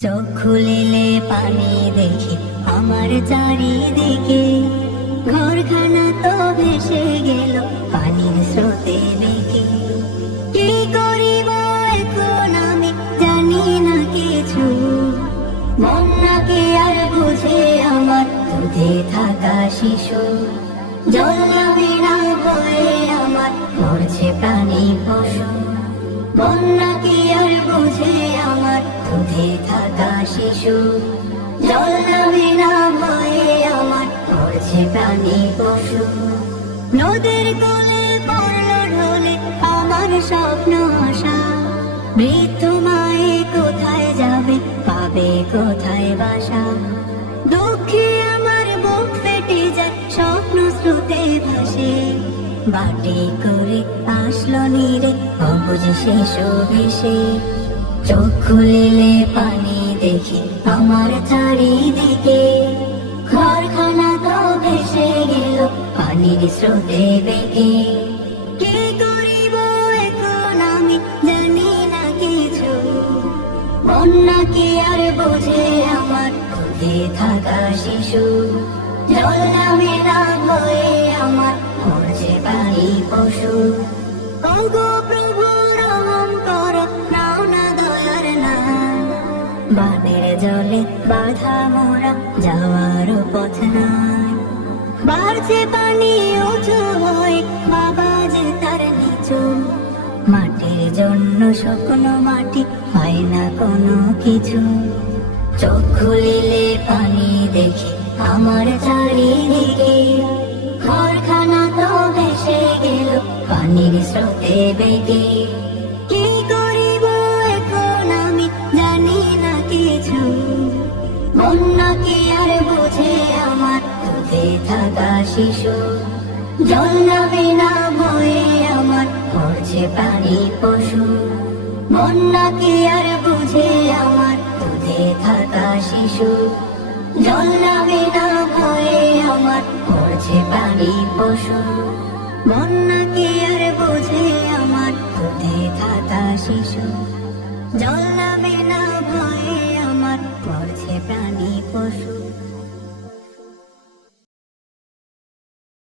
চোখ খুলিলে পানি দেখি আমার চারিদিকে, ঘরখানা তো ভেসে গেল পানির স্রোতে বেঁকে। কি করিব এখন আমি জানি না কিছু, বন্যাকে আর বুঝে আমার দুধে থাকা শিশু। জল নামে না ভয়ে আমার মরছে প্রাণী পশু, বন্যাকে আর বুঝে আমার দুধে থাকা শিশু। জল নামে না ভয়ে আমার মরছে প্রাণী পশু। নদীর কোলে পড়ল ঢলে আমার স্বপ্ন আশা, বৃদ্ধ মায়ে কোথায় যাবে পাবে কোথায় বাসা। দুঃখে আমার বুক ফেটে যায় স্বপ্ন স্রোতে ভাসে, বাটি করে আসলো নীরে অবুঝ শিশু ভেসে। চোখ খুলিলে পানি দেখি আমার চারিদিকে, ঘরখানা তো ভেসে গেল পানির স্রোতে বেঁকে। কি করিব এখন আমি জানি না কিছু, বন্যাকে আর বোঝে আমার দুধে থাকা শিশু। জল নামে না ভয়ে আমার মরছে প্রাণী পশু। ওগো প্রভু রহম করো, নাও না দয়ার নাম, বানের জলে বাধা মোরা যাওয়ার পথ নাই। বাড়ছে পানি উঁচু হয়ে বাবা যে তার নিচু, মাটির জন্য শুকনো মাটি হয় না কোনো কিছু। চোখ খুলিলে পানি দেখি আমার চারিদিকে, ঘরখানা তো ভেসে গেল পানির স্রোতে বেঁকে। কি করিব এখন আমি জানি না কিছু, বন্যাকে আর বুঝে আমার দুধে থাকা শিশু। জল নামে না ভয়ে আমার মরছে প্রাণী পশু, বন্যাকে আর বুঝে আমার দুধে থাকা শিশু। জল নামে না ভয়ে আমার মরছে প্রাণী পশু, বন্যাকে আর বুঝে আমার দুধে থাকা শিশু।